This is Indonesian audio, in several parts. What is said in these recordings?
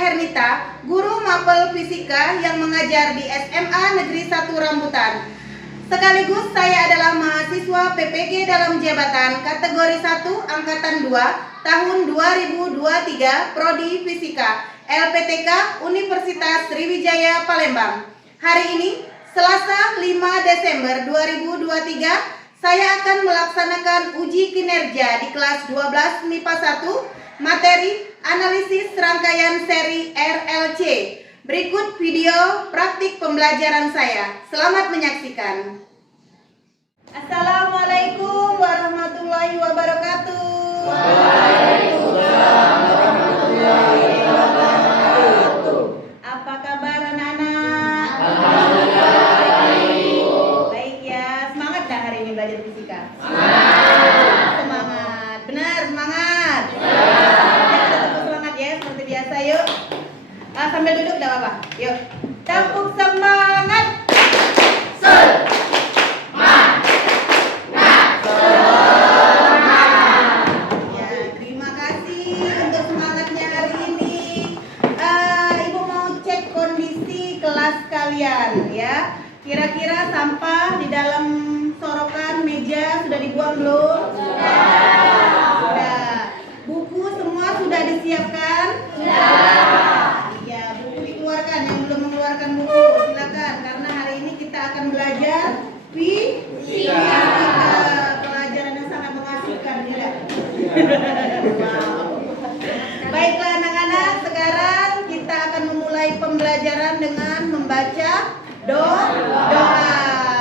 Hernita, guru mapel fisika yang mengajar di SMA Negeri 1 Rambutan. Sekaligus saya adalah mahasiswa PPG dalam jabatan kategori 1 Angkatan 2 tahun 2023 Prodi Fisika LPTK Universitas Sriwijaya Palembang. Hari ini, Selasa 5 Desember 2023, saya akan melaksanakan uji kinerja di kelas 12 MIPA 1, materi analisis rangkaian seri RLC. Berikut video praktik pembelajaran saya. Selamat menyaksikan. Assalamualaikum warahmatullahi wabarakatuh. Waalaikumsalam warahmatullahi wabarakatuh. Apa kabar anak-anak? Alhamdulillah baik. Baik ya, semangat dah hari ini belajar fisika? Semangat, benar semangat. Ya, kita tepuk semangat ya, seperti biasa yuk. Sambil duduk gak apa-apa, yuk. Tepuk semangat. Ya, terima kasih untuk semangatnya hari ini. Ibu mau cek kondisi kelas kalian ya. Kira-kira sampah di dalam sorokan meja sudah dibuang belum? Sudah. Buku semua sudah disiapkan? Iya, buku dikeluarkan. Yang belum mengeluarkan buku silakan, karena hari ini kita akan belajar fisika. Pelajaran yang sangat mengasihkan, tidak? Baiklah anak-anak, sekarang kita akan memulai pembelajaran dengan membaca doa.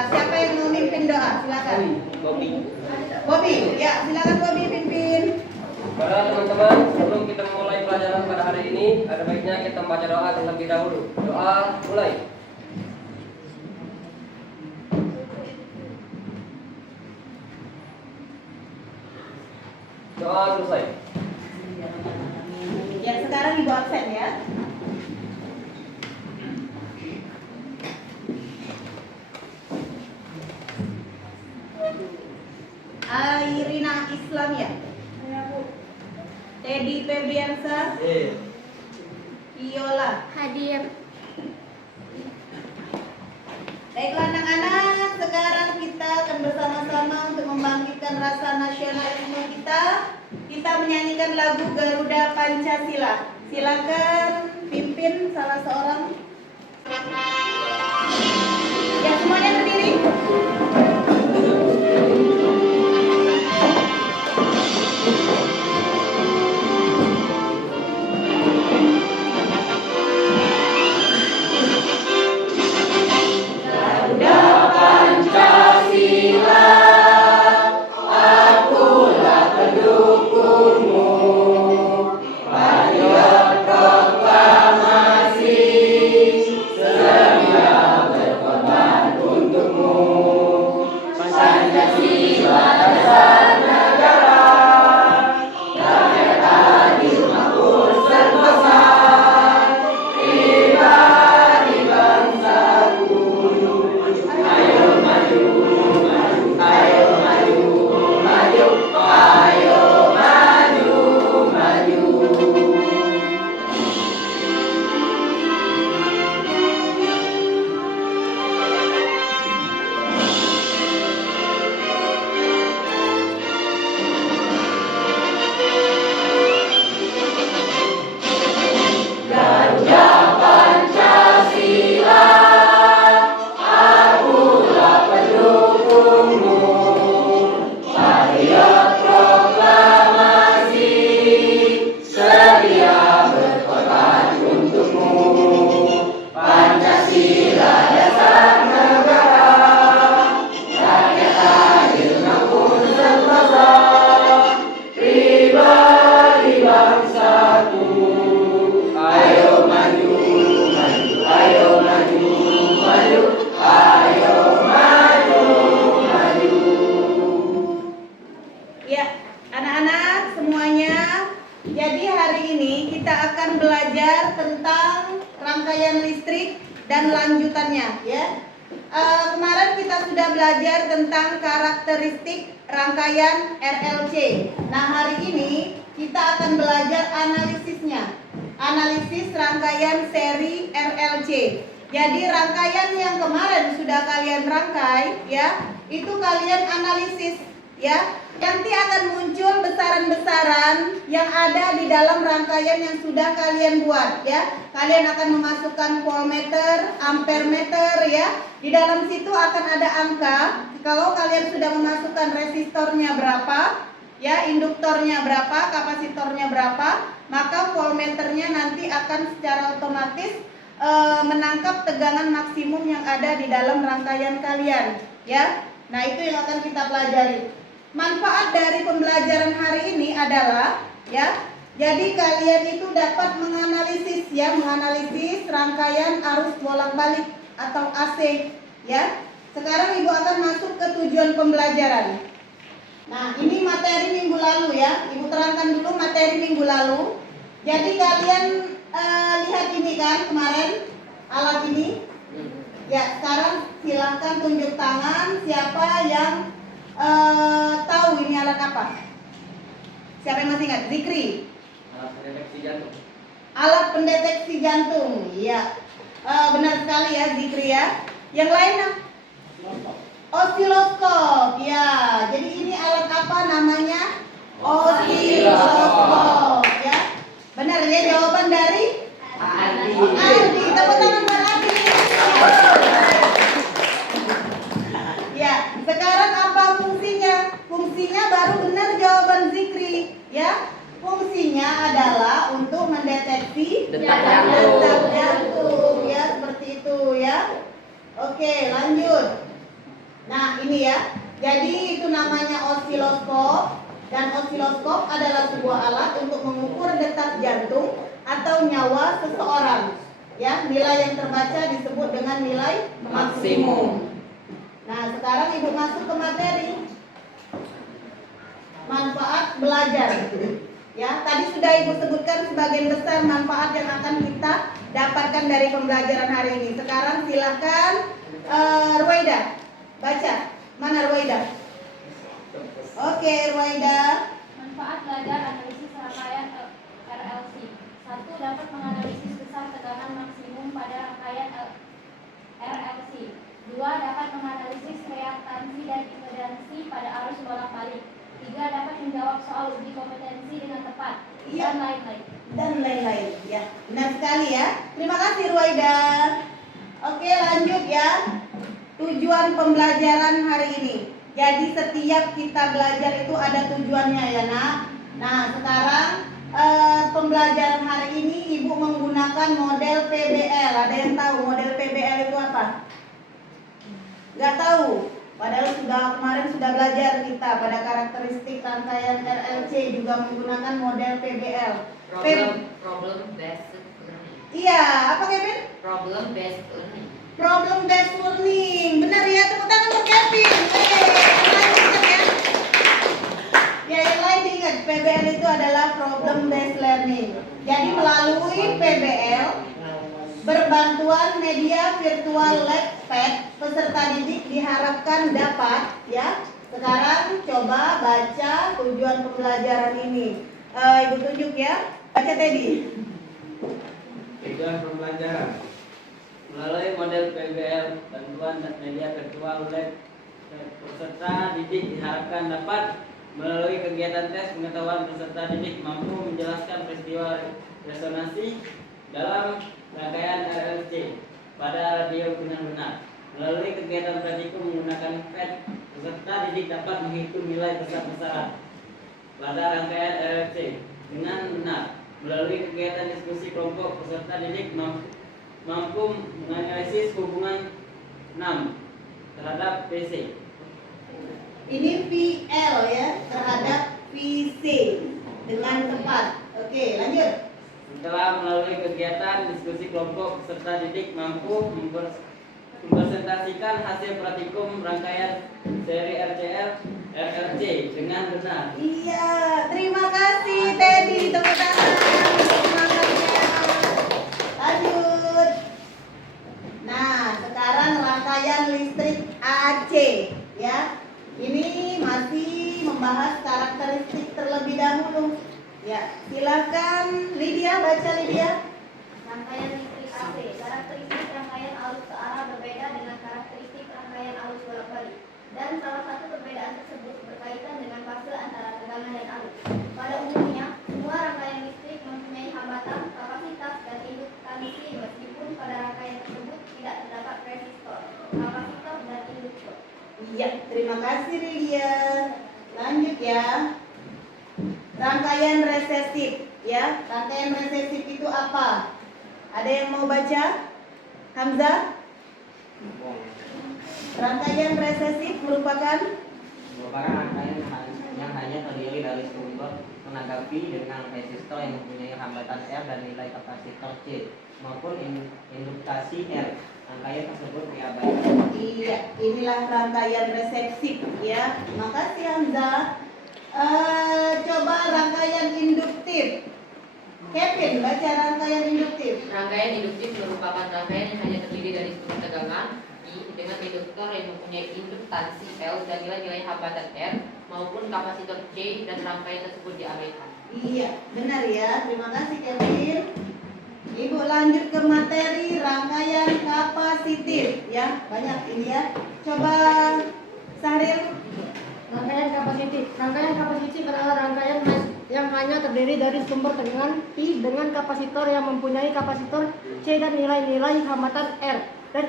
Siapa yang mau mimpin doa? Silakan. Bobby, ya silakan Bobby pimpin. Para teman-teman, sebelum kita memulai pelajaran pada hari ini, ada baiknya kita membaca doa terlebih dahulu. Doa mulai. Doa selesai. Ya sekarang ibu absen ya. Airina Islam ya. Teddy Febriansa. Iola. Hadir. Baiklah anak-anak, sekarang kita akan bersama-sama untuk membangkitkan rasa nasionalisme kita. Kita menyanyikan lagu Garuda Pancasila. Silakan pimpin salah seorang. Ya, semuanya berdiri. rangkaian listrik dan lanjutannya ya. Kemarin kita sudah belajar tentang karakteristik rangkaian RLC. Nah, hari ini kita akan belajar analisisnya. analisis rangkaian seri RLC. Jadi rangkaian yang kemarin sudah kalian rangkai ya, itu kalian analisis ya. Nanti akan muncul besaran-besaran yang ada di dalam rangkaian yang sudah kalian buat ya. Kalian akan memasukkan voltmeter, ampermeter ya. Di dalam situ akan ada angka. Kalau kalian sudah memasukkan resistornya berapa, ya, induktornya berapa, kapasitornya berapa, maka voltmeternya nanti akan secara otomatis menangkap tegangan maksimum yang ada di dalam rangkaian kalian ya. Nah, itu yang akan kita pelajari. Manfaat dari pembelajaran hari ini adalah ya, jadi kalian itu dapat menganalisis ya, menganalisis rangkaian arus bolak-balik atau AC ya. Sekarang Ibu akan masuk ke tujuan pembelajaran. Nah, ini materi minggu lalu ya. Ibu terangkan dulu materi minggu lalu. Jadi kalian lihat ini kan kemarin alat ini. Ya, sekarang silahkan tunjuk tangan siapa yang tahu ini alat apa? Siapa yang masih ingat? Zikri. Alat pendeteksi jantung. Alat pendeteksi jantung. Iya. Benar sekali ya Zikri ya. Yang lain osiloskop. Ya. Jadi ini alat apa namanya? Osiloskop. Ya. Benar ya jawaban dari Ardi. Tepuk tangan buat Ardi. Ya, sekarang apa fungsinya? Fungsinya baru benar jawaban Zikri, ya. Fungsinya adalah untuk mendeteksi Detak jantung, ya, seperti itu ya. Oke, lanjut. Nah, ini ya. Jadi itu namanya osiloskop, dan osiloskop adalah sebuah alat untuk mengukur detak jantung atau nyawa seseorang. Ya, nilai yang terbaca disebut dengan nilai maksimum. Nah, sekarang Ibu masuk ke materi manfaat belajar. Ya, tadi sudah Ibu sebutkan sebagian besar manfaat yang akan kita dapatkan dari pembelajaran hari ini. Sekarang silakan Ruwaida baca. Mana Ruwaida? Oke, Ruwaida. Manfaat belajar analisis rangkaian RLC. 1. Dapat menganalisis besar tekanan maksimum pada rangkaian RLC. 2. Dapat menganalisis reaktansi dan impedansi pada arus bolak-balik. 3. Dapat menjawab soal uji kompetensi dengan tepat. Iya. Dan lain-lain. Dan lain-lain ya. Benar sekali ya. Terima kasih Ruwaida. Oke, lanjut ya. Tujuan pembelajaran hari ini. Jadi setiap kita belajar itu ada tujuannya ya nak. Nah, sekarang pembelajaran hari ini Ibu menggunakan model PBL. Ada yang tahu model PBL itu apa? Gak tahu. Padahal kemarin sudah belajar kita pada karakteristik rangkaian RLC juga menggunakan model PBL. Problem based learning. Iya, apa Kevin? Problem based learning. Problem based learning. Benar ya, tepuk tangan untuk Kevin. Lanjut ya. Ya, yang lain diingat, PBL itu adalah problem based learning. Jadi melalui PBL berbantuan media virtual Labpad, peserta didik diharapkan dapat ya. Sekarang coba baca tujuan pembelajaran ini. Ibu tunjuk ya. Baca Teddy. Tujuan pembelajaran melalui model PBL, bantuan media virtual lab, peserta didik diharapkan dapat melalui kegiatan tes pengetahuan peserta didik mampu menjelaskan peristiwa resonansi dalam rangkaian RLC pada radio dengan benar. Melalui kegiatan praktikum menggunakan pad, peserta didik dapat menghitung nilai besar-besaran pada rangkaian RLC dengan benar. Melalui kegiatan diskusi kelompok, peserta didik mampu menganalisis hubungan 6 terhadap PC. Ini VL ya, terhadap PC dengan tepat. Oke, lanjut. Setelah melalui kegiatan diskusi kelompok, peserta didik mampu mempresentasikan hasil praktikum rangkaian seri RLC dengan benar. Iya, terima kasih Teddy. Tepuk tangan untuk semangatnya. Lanjut. Nah, sekarang rangkaian listrik AC ya. Ini masih membahas karakteristik terlebih dahulu. Ya, silakan lihat Lydia, baca Lydia. Rangkaian listrik AC. Karakteristik rangkaian arus ke arah berbeda dengan karakteristik rangkaian arus bolak-balik. Dan salah satu perbedaan tersebut berkaitan dengan fase antara tegangan dan arus. Pada umumnya, semua rangkaian listrik mempunyai hambatan, kapasitas, dan induktansi meskipun pada rangkaian tersebut tidak terdapat resistor, kapasitor, dan induktor. Iya, terima kasih Lydia. Lanjut ya. Rangkaian resesif ya. Rangkaian resesif itu apa? Ada yang mau baca? Hamzah? Rangkaian resesif merupakan rangkaian yang hanya terdiri dari sumber tenaga V dengan resistor yang mempunyai hambatan R dan nilai kapasitor C maupun induktasi R. Rangkaian tersebut diabaikan. Iya, inilah rangkaian resesif ya. Makasih Hamzah. Coba rangkaian induktif. Kevin, baca rangkaian induktif. Rangkaian induktif merupakan rangkaian yang hanya terdiri dari sumber tegangan I dengan induktor yang mempunyai induktansi L dan nilai-nilai hambatan R maupun kapasitor C dan rangkaian tersebut diabaikan. Iya, benar ya. Terima kasih Kevin. Ibu lanjut ke materi rangkaian kapasitif ya. Banyak ini ya. Coba Sahril. Rangkaian kapasitif. Rangkaian kapasitif adalah rangkaian yang hanya terdiri dari sumber tegangan I dengan kapasitor yang mempunyai kapasitor C dan nilai-nilai hambatan R dan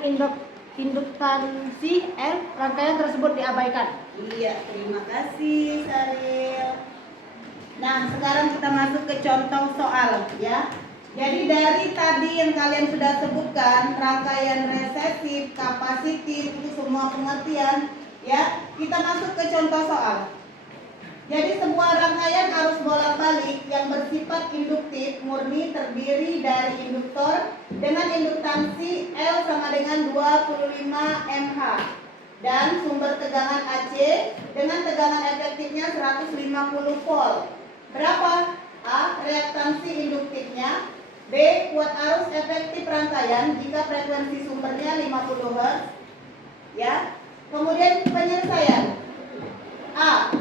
induktansi L. Rangkaian tersebut diabaikan. Iya, terima kasih Saril. Nah, sekarang kita masuk ke contoh soal ya. Jadi dari tadi yang kalian sudah sebutkan, rangkaian resesif, kapasitif, itu semua pengertian ya. Kita masuk ke contoh soal. Jadi sebuah rangkaian arus bolak-balik yang bersifat induktif murni terdiri dari induktor dengan induktansi L sama dengan 25 mH dan sumber tegangan AC dengan tegangan efektifnya 150 volt. Berapa? A. Reaktansi induktifnya. B. Kuat arus efektif rangkaian jika frekuensi sumbernya 50 Hz. Ya. Kemudian penyelesaian. A.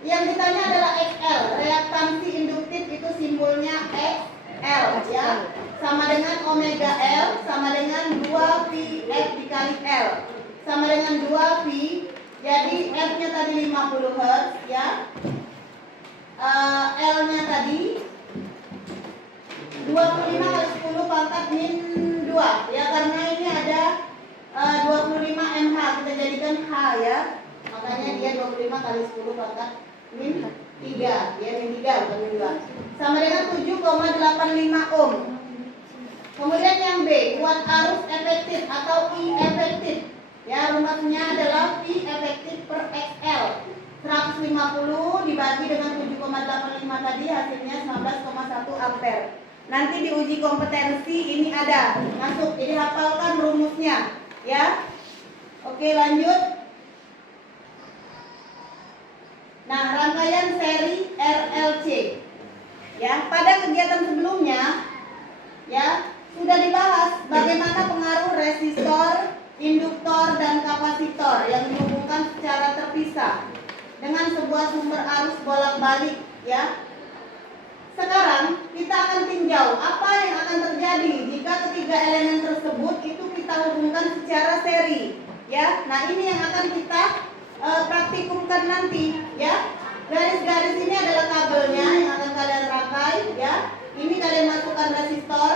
Yang ditanya adalah XL. Reaktansi induktif itu simbolnya XL ya. Sama dengan omega L sama dengan 2πf dikali L. Sama dengan 2π. Jadi F-nya tadi 50 Hz ya. L-nya tadi 25 kali 10 pangkat min 2 ya, karena ini ada 25 mH kita jadikan H ya. Makanya dia 25 kali 10 pangkat min 3 ya, min 3 bukan min 2. Sama dengan 7,85 ohm. Kemudian yang B, kuat arus efektif atau I efektif. Ya, rumusnya adalah I efektif per XL. 150 dibagi dengan 7,85 tadi hasilnya 19,1 ampere. Nanti di uji kompetensi ini ada masuk, jadi hafalkan rumusnya ya. Oke, lanjut. Nah, rangkaian seri RLC ya, pada kegiatan sebelumnya ya sudah dibahas bagaimana pengaruh resistor, induktor, dan kapasitor yang dihubungkan secara terpisah dengan sebuah sumber arus bolak-balik ya. Sekarang kita akan tinjau apa yang akan terjadi jika ketiga elemen tersebut itu kita hubungkan secara seri ya. Nah, ini yang akan kita praktikumkan nanti ya. Garis-garis ini adalah kabelnya yang akan kalian rangkai ya. Ini kalian masukkan resistor,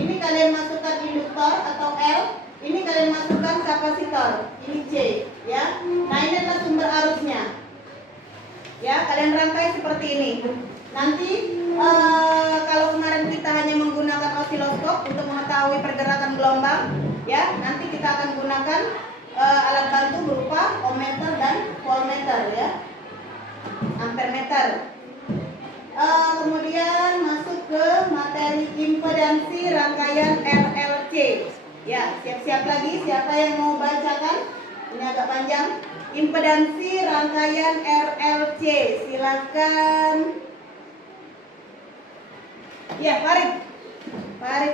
ini kalian masukkan induktor atau L, ini kalian masukkan kapasitor, ini C ya. Nah, ini adalah sumber arusnya ya, kalian rangkai seperti ini. Nanti kalau kemarin kita hanya menggunakan osiloskop untuk mengetahui pergerakan gelombang ya, nanti kita akan gunakan alat bantu berupa ohmmeter dan voltmeter ya, ampermeter. Kemudian masuk ke materi impedansi rangkaian RLC ya. Siap-siap lagi, siapa yang mau bacakan? Ini agak panjang. Impedansi rangkaian RLC, silakan. Ya, Farid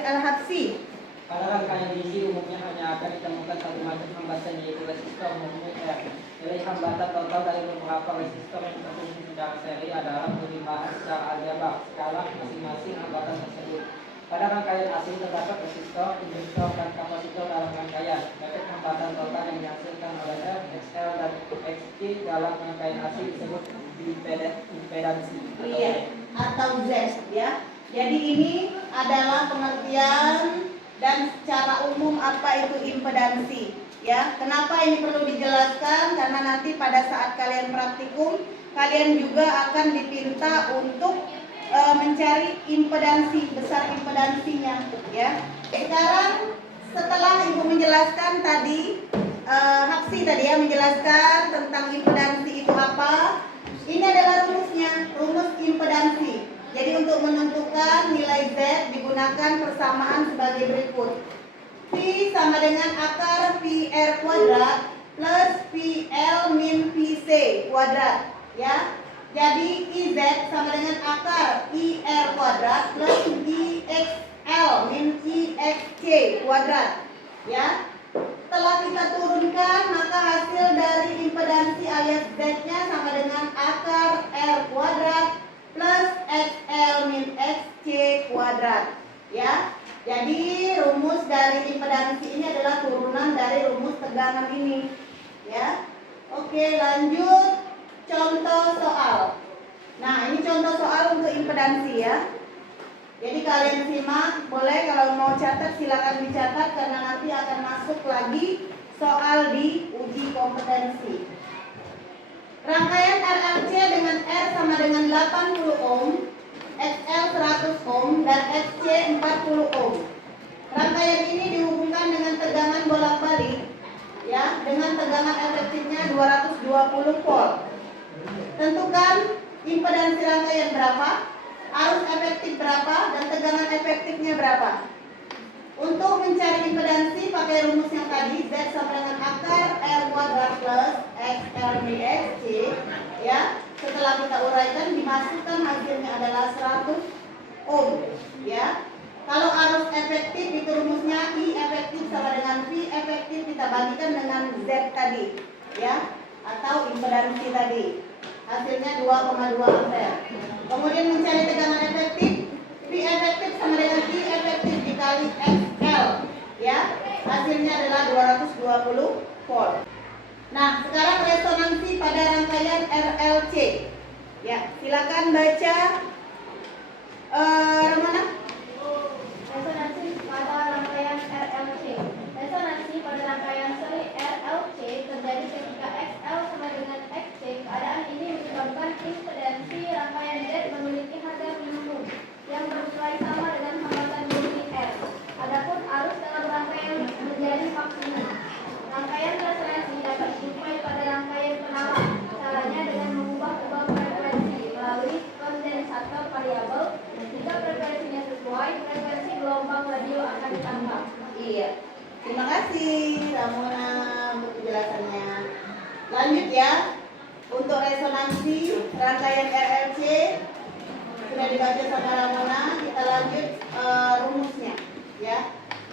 Al-Habsi. Pada rangkaian DC umumnya hanya akan ditemukan satu macam hambatan yaitu resistor umumnya R. Nilai hambatan total dari beberapa resistor yang tersusun secara seri adalah penerimaan secara aljabar skala masing-masing hambatan tersebut. Pada rangkaian asing terdapat resistor, induktor, dan kapasitor dalam rangkaian. Efek hambatan total yang dihasilkan oleh R, XL, dan XC dalam rangkaian asing disebut impedansi atau Z ya. Jadi ini adalah pengertian dan secara umum apa itu impedansi ya. Kenapa ini perlu dijelaskan? Karena nanti pada saat kalian praktikum kalian juga akan dipinta untuk mencari impedansi, besar impedansinya ya. Sekarang setelah Ibu menjelaskan tadi Hapsi tadi ya menjelaskan tentang impedansi itu apa. Ini adalah rumusnya, rumus impedansi. Jadi untuk menentukan nilai Z digunakan persamaan sebagai berikut. V sama dengan akar PR kuadrat plus PL min PC kuadrat ya. Jadi IZ sama dengan akar IR kuadrat plus IXL min IXC kuadrat ya. Setelah kita turunkan maka hasil dari impedansi alias Z-nya sama dengan akar R kuadrat plus XL min XC kuadrat ya. Jadi rumus dari impedansi ini adalah turunan dari rumus tegangan ini ya. Oke, lanjut contoh soal. Nah, ini contoh soal untuk impedansi ya. Jadi kalian simak, boleh kalau mau catat silakan dicatat karena nanti akan masuk lagi soal di uji kompetensi. Rangkaian RLC dengan R sama dengan 80 ohm, XL 100 ohm, dan XC 40 ohm. Rangkaian ini dihubungkan dengan tegangan bolak-balik ya, dengan tegangan efektifnya 220 volt. Tentukan impedansi rangkaian berapa, arus efektif berapa, dan tegangan efektifnya berapa. Untuk mencari impedansi pakai rumus yang tadi, Z sama dengan akar R kuadrat plus XL min XC ya. Setelah kita uraikan dimasukkan hasilnya adalah 100 ohm ya. Kalau arus efektif itu rumusnya I efektif sama dengan V efektif kita bagikan dengan Z tadi ya, atau impedansi tadi. Hasilnya 2,2 ampere. Kemudian mencari tegangan efektif, V efektif sama dengan I efektif dikali XL ya. Hasilnya adalah 220 volt. Nah, sekarang resonansi pada rangkaian RLC. Ya, silakan baca Ramana. Resonansi pada rangkaian RLC. Resonansi pada rangkaian seri RLC terjadi ketika XL sama dengan XC. Keadaan ini menyebabkan impedansi rangkaian Z memiliki harga minimum yang bernilai sama dengan hambatan murni R. Adapun arus dalam rangkaian menjadi maksimum. Rangkaian resonansi dapat dijumpai pada rangkaian penawan. Caranya dengan mengubah-ubah frekuensi melalui kondensator variabel. Jika frekuensinya sesuai, frekuensi gelombang radio akan ditambah. Iya. Terima kasih Ramona untuk penjelasannya. Lanjut ya. Untuk resonansi rangkaian RLC sudah dibaca sama Ramona, kita lanjut rumusnya ya.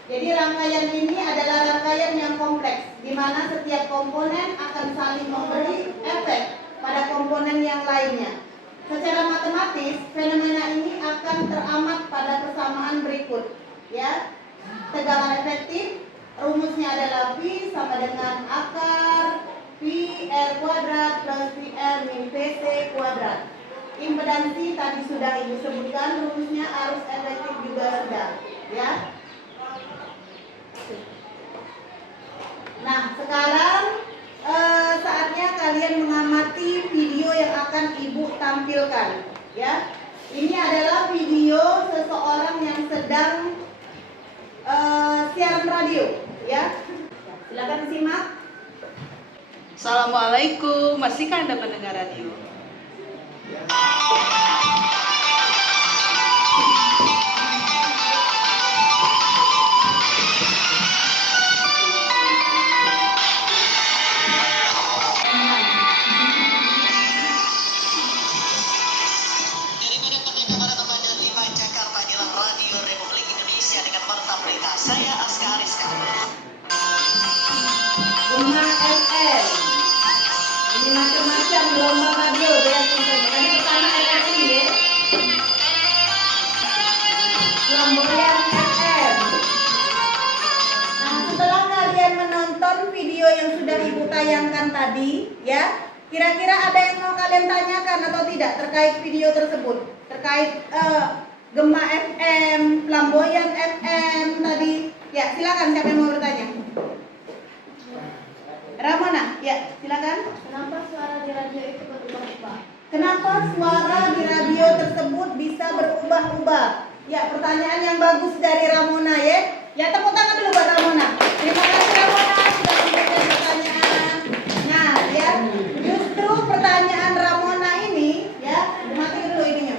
Jadi rangkaian ini adalah rangkaian yang kompleks di mana setiap komponen akan saling memberi efek pada komponen yang lainnya. Secara matematis, fenomena ini akan teramat pada persamaan berikut ya. Tegangan efektif rumusnya adalah V sama dengan akar PR kuadrat plus PR min PC kuadrat. Impedansi tadi sudah Ibu sebutkan, rumusnya arus efektif juga sudah ya. Nah, sekarang saatnya kalian mengamati video yang akan Ibu tampilkan ya. Ini adalah video seseorang yang sedang siaran radio ya. Silakan simak. Assalamualaikum, masihkah Anda pendengar radio? Daripada pendengar pada Komandan 5 Jakarta inilah Radio Republik Indonesia dengan warta berita. Saya Aska Ariska. Gema FM menonton video yang sudah Ibu tayangkan tadi, ya. Kira-kira ada yang mau kalian tanyakan atau tidak terkait video tersebut? Terkait Gema FM, Flamboyan FM tadi. Ya, silakan siapa yang mau bertanya? Ramona, ya, silakan. Kenapa suara di radio itu berubah-ubah? Kenapa suara di radio tersebut bisa berubah-ubah? Ya, pertanyaan yang bagus dari Ramona ya. Ya, tepuk tangan dulu buat Ramona. Terima kasih Ramona sudah memberikan pertanyaan. Nah, ya, justru pertanyaan Ramona ini, ya, mati dulu ininya.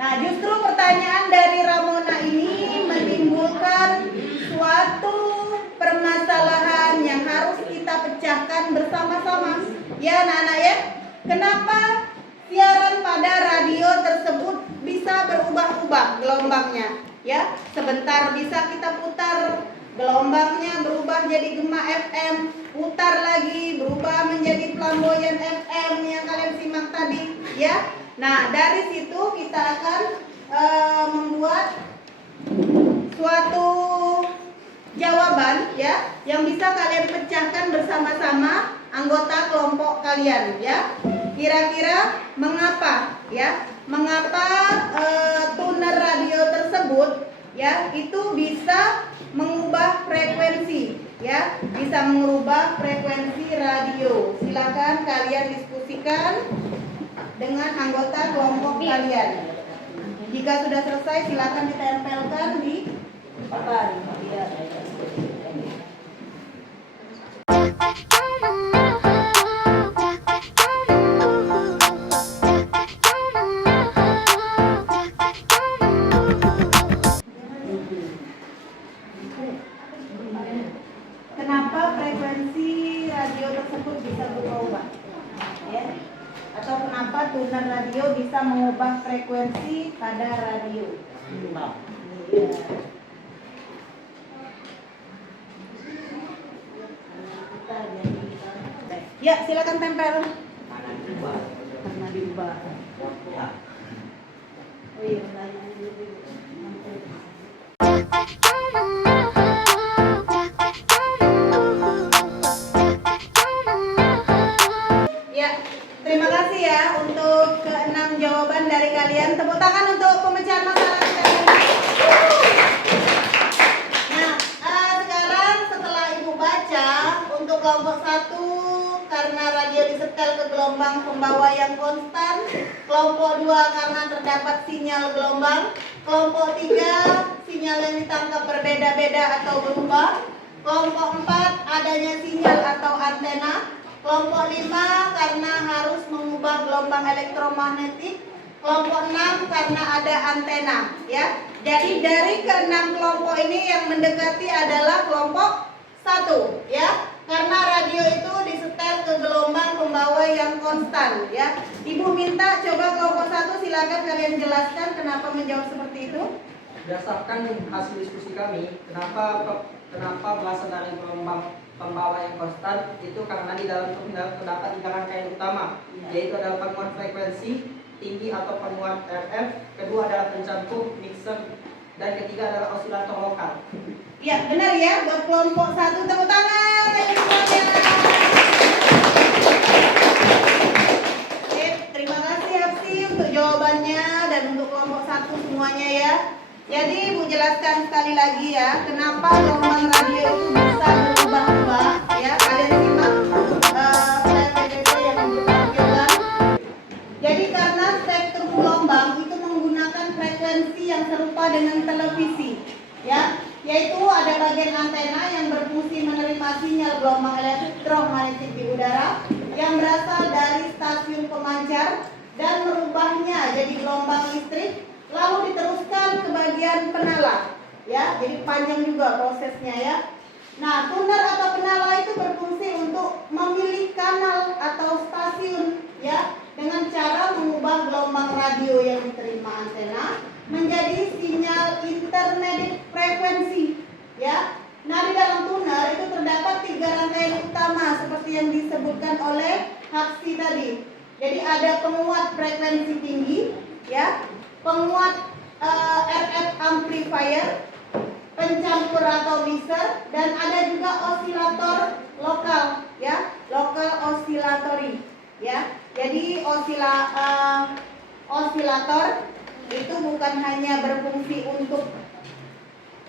Nah, justru pertanyaan dari Ramona ini menimbulkan suatu permasalahan yang harus kita pecahkan bersama-sama. Ya, anak-anak ya. Kenapa siaran pada radio tersebut bisa berubah-ubah gelombangnya? Ya, sebentar bisa kita putar, gelombangnya berubah jadi Gema FM, putar lagi berubah menjadi Flamboyan FM yang kalian simak tadi, ya. Nah, dari situ kita akan membuat suatu jawaban ya yang bisa kalian pecahkan bersama-sama anggota kelompok kalian ya. Kira-kira mengapa ya? Mengapa tuner radio tersebut ya itu bisa mengubah frekuensi ya, bisa mengubah frekuensi radio. Silakan kalian diskusikan dengan anggota kelompok kalian. Jika sudah selesai silakan ditempelkan di papan. Ya. Kenapa frekuensi radio tersebut bisa berubah? Ya. Atau kenapa tuner radio bisa mengubah frekuensi pada radio? Ya, silakan tempel. Karena diubah. Oh iya, pertanyaan dulu. Ya, terima kasih ya untuk ke-6 jawaban dari kalian. Tepuk tangan untuk pemecahan masalah kita. Nah, sekarang setelah Ibu baca untuk kelompok 1 karena radio disetel ke gelombang pembawa yang konstan, kelompok 2 karena terdapat sinyal gelombang, kelompok 3 sinyal yang ditangkap berbeda-beda atau berubah, kelompok 4 adanya sinyal atau antena, kelompok 5 karena harus mengubah gelombang elektromagnetik, kelompok 6 karena ada antena ya. Jadi dari ke-6 kelompok ini yang mendekati adalah kelompok 1 ya. Karena radio itu disetel ke gelombang pembawa yang konstan ya. Ibu minta coba kelompok 1 silakan kalian jelaskan kenapa menjawab seperti itu. Berdasarkan hasil diskusi kami, kenapa berasal dari gelombang pembawa yang konstan itu karena di dalam terminal terdapat 3 rangkaian utama, yaitu adalah penguat frekuensi tinggi atau penguat RF, kedua adalah pencampur mixer, dan ketiga adalah osilator lokal. Ya benar ya, buat kelompok 1 tepuk tangan semuanya. Oke, terima kasih Hapsi untuk jawabannya dan untuk kelompok 1 semuanya ya. Jadi Ibu jelaskan sekali lagi ya, kenapa gelombang radio itu bisa berubah-ubah ya. Kalian simak PPP yang ditampilkan. Jadi karena spektrum gelombang itu menggunakan frekuensi yang serupa dengan televisi ya, yaitu ada bagian antena yang berfungsi menerima sinyal gelombang elektromagnetik di udara yang berasal dari stasiun pemancar dan merubahnya jadi gelombang listrik, lalu diteruskan ke bagian penala ya, jadi panjang juga prosesnya ya. Nah, tuner atau penala itu berfungsi untuk memilih kanal atau stasiun ya, dengan cara mengubah gelombang radio yang diterima antena menjadi sinyal intermediate frekuensi ya. Nah, di dalam tuner itu terdapat 3 rangkaian utama seperti yang disebutkan oleh Hapsi tadi. Jadi ada penguat frekuensi tinggi ya, penguat RF amplifier, pencampur atau noiser, dan ada juga osilator lokal, ya, lokal oscillatory, ya. Jadi osilator itu bukan hanya berfungsi untuk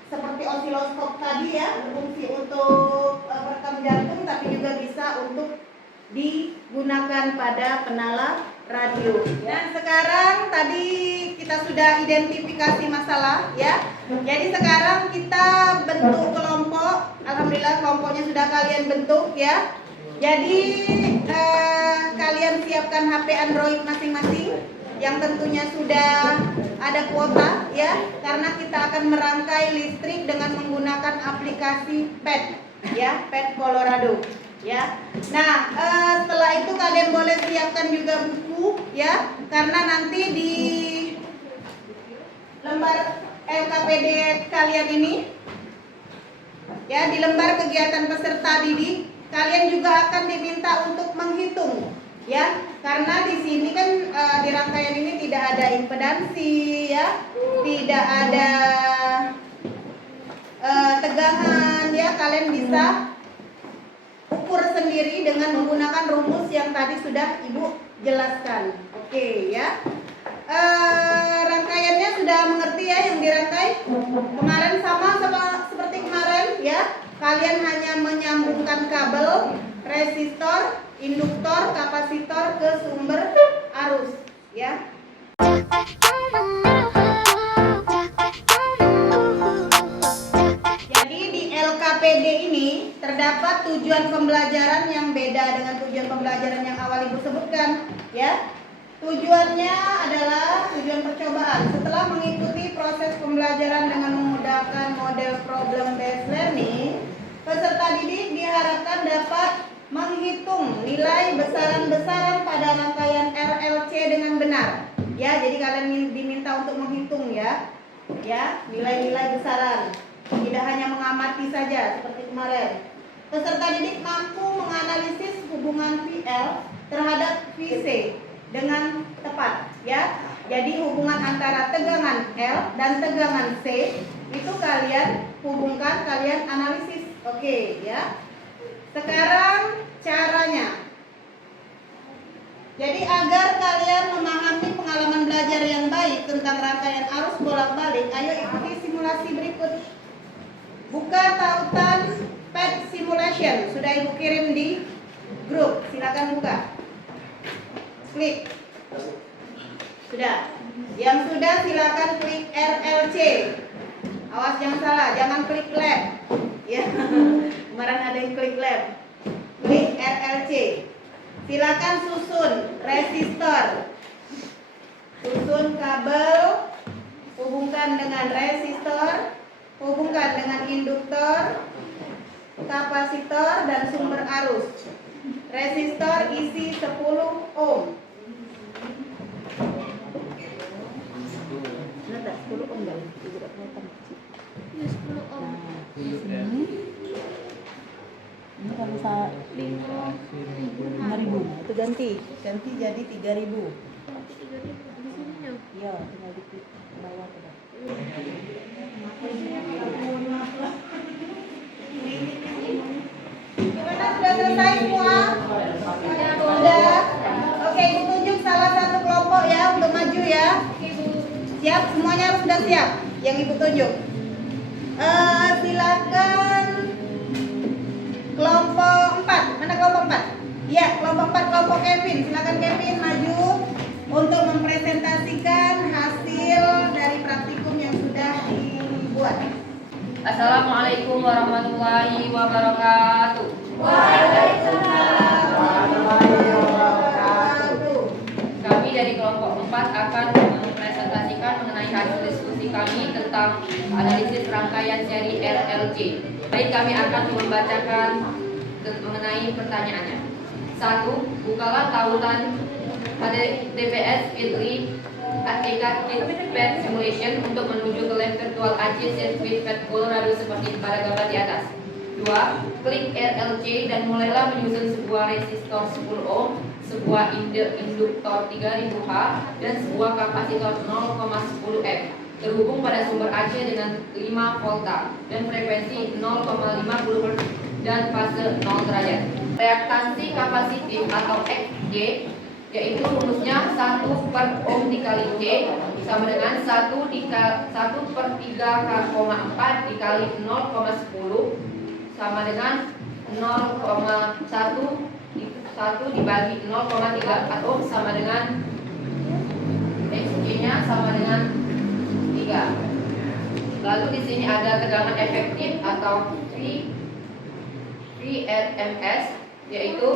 seperti osiloskop tadi ya, berfungsi untuk perekam jantung, tapi juga bisa untuk digunakan pada penala radio. Dan sekarang tadi kita sudah identifikasi masalah ya. Jadi sekarang kita bentuk kelompok. Alhamdulillah kelompoknya sudah kalian bentuk ya. Jadi kalian siapkan HP Android masing-masing yang tentunya sudah ada kuota ya, karena kita akan merangkai listrik dengan menggunakan aplikasi PET ya, PET Colorado ya. Nah, setelah itu kalian boleh siapkan juga buku ya, karena nanti di lembar LKPD kalian ini ya, di lembar kegiatan peserta didik kalian juga akan diminta untuk menghitung ya, karena di sini kan di rangkaian ini tidak ada impedansi ya, tidak ada tegangan ya, kalian bisa ukur sendiri dengan menggunakan rumus yang tadi sudah Ibu jelaskan. Oke ya. Rangkaiannya sudah mengerti ya yang dirangkai? Kemarin sama seperti kemarin ya. Kalian hanya menyambungkan kabel, resistor, induktor, kapasitor ke sumber arus ya. Jadi di LKPD ini terdapat tujuan pembelajaran yang beda dengan tujuan pembelajaran yang awal Ibu sebutkan ya. Tujuannya adalah tujuan percobaan. Setelah mengikuti proses pembelajaran dengan menggunakan model problem based learning, peserta didik diharapkan dapat menghitung nilai besaran-besaran pada rangkaian RLC dengan benar. Ya, jadi kalian diminta untuk menghitung ya. Ya, nilai-nilai besaran. Tidak hanya mengamati saja seperti kemarin. Peserta didik mampu menganalisis hubungan VL terhadap VC dengan tepat ya. Jadi hubungan antara tegangan L dan tegangan C itu kalian hubungkan, kalian analisis. Oke ya. Sekarang caranya. Jadi agar kalian memahami pengalaman belajar yang baik tentang rangkaian arus bolak-balik, ayo ikuti simulasi berikut. Buka tautan PET simulation, sudah Ibu kirim di grup, silakan buka. Klik. Sudah. Yang sudah silakan klik RLC. Awas jangan salah, jangan klik lab. Ya. Kemarin ada yang klik lab. Klik RLC. Silakan susun resistor. Susun kabel, hubungkan dengan resistor, hubungkan dengan induktor, kapasitor dan sumber arus. Resistor isi 10 ohm. Nada 10 ohm enggak? Tidak kelihatan. Ya 10 ohm. Ini kalau bisa 5.000 itu ganti jadi 3.000. Iya, tinggal diklik bawah coba. Gimana, sudah selesai semua? Sudah. Oke, Ibu tunjuk salah satu kelompok ya untuk maju ya. Siap, semuanya harus sudah siap yang Ibu tunjuk. Silakan kelompok 4. Mana kelompok 4? Iya, kelompok 4, kelompok Kevin. Silakan Kevin maju untuk mempresentasikan hasil dari praktikum yang sudah dibuat. Assalamualaikum warahmatullahi wabarakatuh. Waalaikumsalam warahmatullahi wabarakatuh. Kami dari kelompok 4 akan mempresentasikan mengenai hasil diskusi kami tentang analisis rangkaian seri RLC. Baik, kami akan membacakan mengenai pertanyaannya. 1. Bukalah tautan DPS Fitri Atika PET Simulation untuk menuju ke lab virtual AC Sirkuit PET Colorado seperti pada gambar di atas. 2. Klik RLC dan mulailah menyusun sebuah resistor 10 ohm, sebuah induktor 3000H, dan sebuah kapasitor 0,10 F. terhubung pada sumber AC dengan 5 volta dan frekuensi 0,50 Hz dan fase 0 derajat. Reaktansi kapasitif atau XG yaitu rumusnya 1/ohm dikali C sama dengan 1/3,4 dikali 0,10 sama dengan 1 dibagi 0,34 ohm sama dengan XG-nya sama dengan 3. Lalu di sini ada tegangan efektif atau VRMS yaitu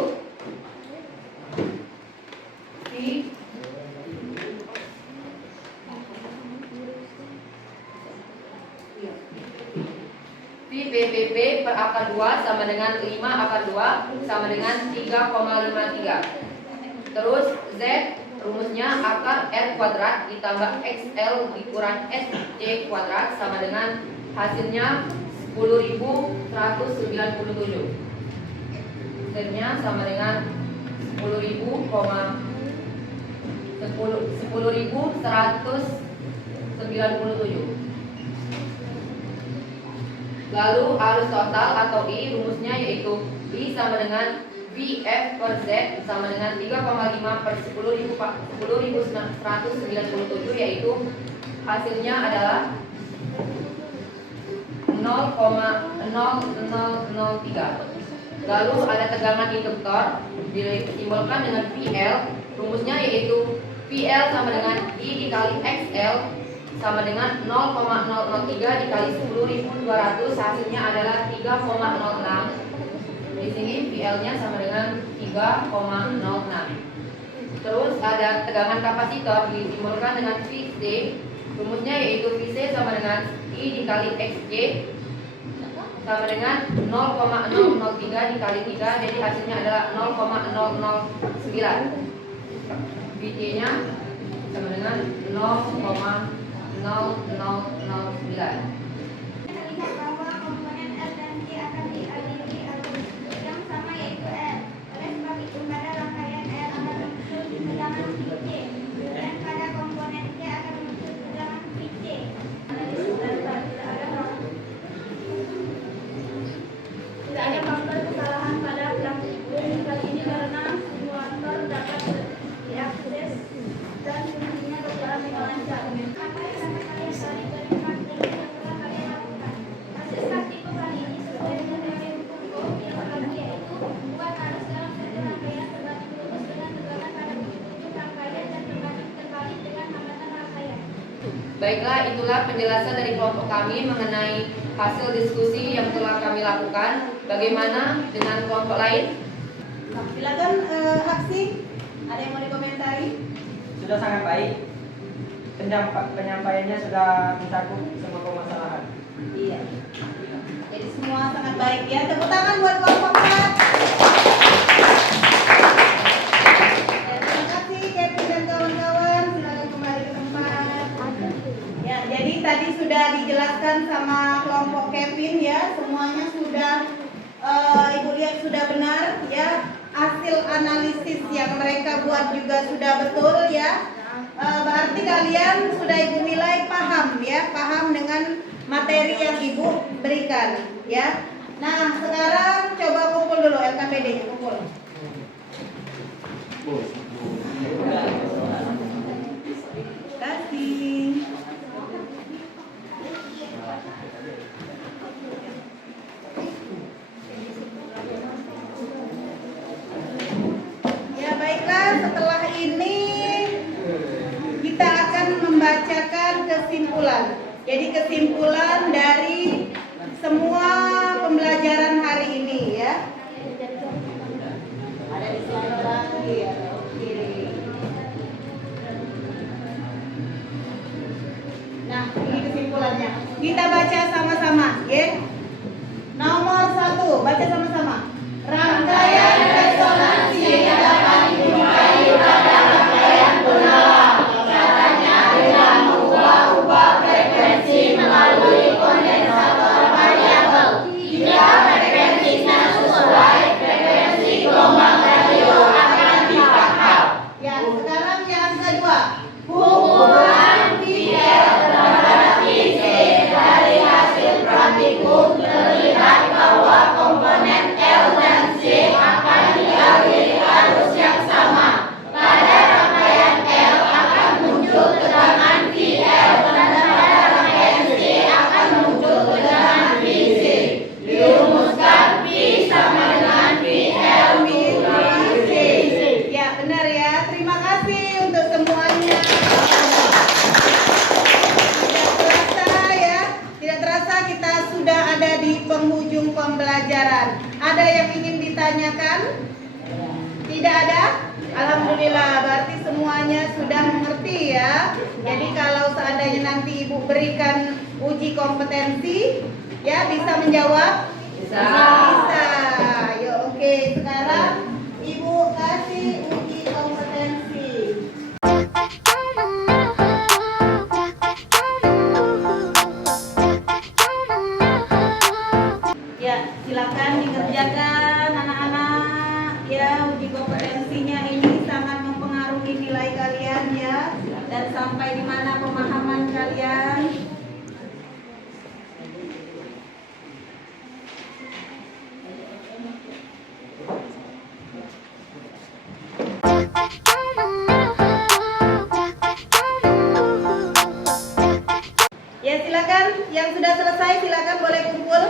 VPP per akar 2 sama dengan 5 akar 2 sama dengan 3,53. Terus Z rumusnya akar R kuadrat ditambah XL dikurang SC kuadrat sama dengan hasilnya 10.197. Z-nya sama dengan 10.197. Lalu arus total atau I rumusnya yaitu I sama dengan VF per Z sama dengan 3,5 per 10.197 yaitu hasilnya adalah 0,0003. Lalu ada tegangan induktor disimbolkan dengan PL, rumusnya yaitu PL sama dengan I dikali XL sama dengan 0,003 dikali 10.200, hasilnya adalah 3,06. Di sini PL-nya sama dengan 3,06. Terus ada tegangan kapasitor disimbolkan dengan VC, rumusnya yaitu VC sama dengan I dikali XJ sama dengan 0,003 dikali 3, jadi hasilnya adalah 0,009. VC-nya sama dengan 0,0009. Terlihat bahwa komponen L dan C akan dialiri arus yang sama yaitu L. Oleh sebab itu pada rangkaian L akan muncul tegangan VC dan pada komponen C akan muncul tegangan VC. Tidak ada faktor kesalahan pada plastik kali ini karena simulator dapat diakses dan fungsinya berjalan dengan lancar. Apa yang dapat kalian cari dari praktik yang telah kalian lakukan? Hasil praktikum kali ini sesuai dengan teori hukum Ohm yang berlaku yaitu membuat arus dalam satu rangkaian terbalik lurus dengan tegangan pada ujung rangkaian dan terbalik dengan hambatan rangkaian. Baiklah, itulah penjelasan dari kelompok kami mengenai hasil diskusi yang telah kami lakukan. Bagaimana dengan kelompok lain? Silakan Aksi, ada yang mau dikomentari? Sudah sangat baik. Penyampaiannya sudah mencakup semua permasalahan. Iya. Jadi semua sangat baik ya. Tepuk tangan buat kelompok 4. Ya, terima kasih Kevin dan kawan-kawan. Silakan kembali ke tempat. Ya, jadi tadi sudah dijelaskan sama kelompok Kevin ya. Semuanya sudah Ibu lihat sudah benar ya. Hasil analisis yang mereka buat juga sudah betul ya. Berarti kalian sudah Ibu nilai paham ya, paham dengan materi yang Ibu berikan ya. Nah, sekarang coba kumpul dulu LKPD-nya, kumpul. Kasih. Ya baiklah, setelah ini kita akan membacakan kesimpulan. Jadi kesimpulan dari semua pembelajaran hari ini ya. Ada di slide lagi ya. Oke. Nah, ini kesimpulannya. Kita baca sama-sama, ya. Nomor 1, baca sama-sama. Rangkaian resonansi dapat dimulai pada rangkaian purnama. Caranya dengan mengubah-ubah frekuensi melalui kondensator variabel. Jika frekuensinya sesuai, frekuensi gelombang radio akan dipangkal. Ya, sekarang yang kedua. Hubungan VL terhadap pembelajaran. Ada yang ingin ditanyakan? Tidak ada? Alhamdulillah, berarti semuanya sudah mengerti ya. Jadi kalau seandainya nanti Ibu berikan uji kompetensi, ya bisa menjawab? Bisa. Yuk, oke. Sekarang Ibu kasih uji kompetensi. Ya, silakan dikerjakan anak-anak. Ya, uji kompetensinya ini sangat mempengaruhi nilai kalian ya. Dan sampai di mana pemahaman kalian. Ya, silakan yang sudah selesai silakan boleh kumpul.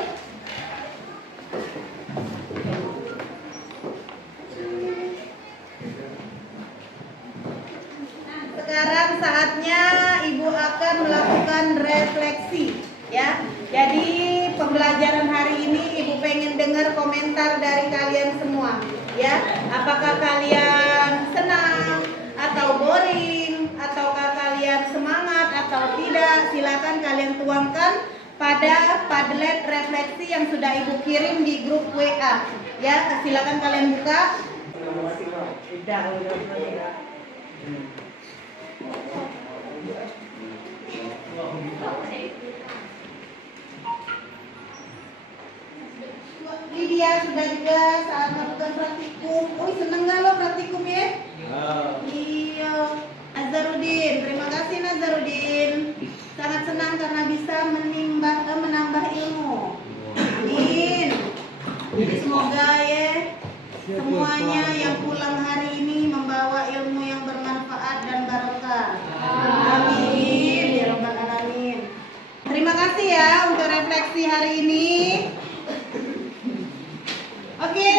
Sekarang saatnya Ibu akan melakukan refleksi ya. Jadi pembelajaran hari ini Ibu pengen dengar komentar dari kalian semua ya. Apakah kalian senang atau boring, ataukah kalian semangat atau tidak? Silakan kalian tuangkan pada Padlet refleksi yang sudah Ibu kirim di grup WA ya. Silakan kalian buka. Lydia sudah juga saat melakukan praktikum. Oh, seneng gak lo praktikum ya? Iya. Nazarudin, terima kasih Nazarudin. Sangat senang karena bisa menambah ilmu. Amin. Jadi semoga ya semuanya yang pulang hari ini membawa ilmu yang bermanfaat dan barokah. Amin. Ya Rabbal Alamin. Terima kasih ya untuk refleksi hari ini. Oke,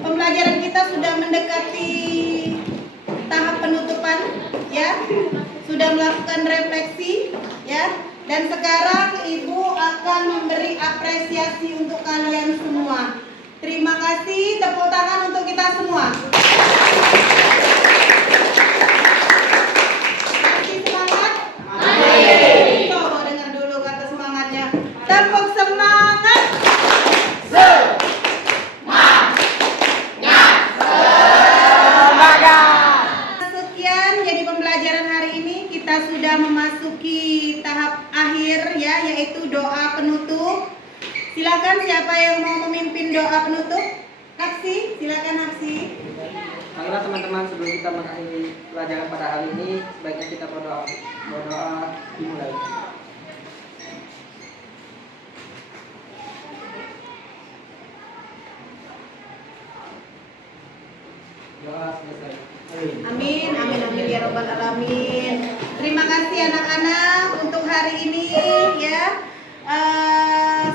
pembelajaran kita sudah mendekati tahap penutupan ya. Sudah melakukan refleksi ya. Dan sekarang Ibu akan memberi apresiasi untuk kalian semua. Terima kasih, tepuk tangan untuk kita semua. Masih semangat? Coba dengar dulu kata semangatnya. Tepuk semangat. Sekian jadi pembelajaran hari ini. Kita sudah memasuki tahap akhir ya, yaitu doa penutup. Silakan siapa yang mau memimpin doa penutup? Haksi, silakan Haksi. Baiklah teman-teman, sebelum kita mengakhiri pelajaran pada hari ini, sebaiknya kita berdoa dimulai. Doa selesai. Amin, amin, amin ya Rabbal Alamin. Terima kasih anak-anak untuk hari ini ya.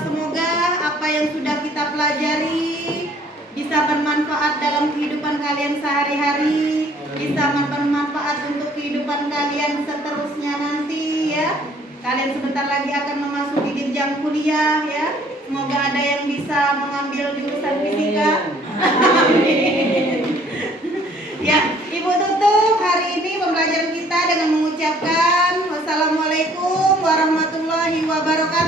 Semoga apa yang sudah kita pelajari bisa bermanfaat dalam kehidupan kalian sehari-hari, bisa bermanfaat untuk kehidupan kalian seterusnya nanti ya. Kalian sebentar lagi akan memasuki jenjang kuliah ya. Semoga ada yang bisa mengambil jurusan fisika. Ya, Ibu tutup hari ini pembelajaran kita dengan mengucapkan wassalamualaikum warahmatullahi wabarakatuh.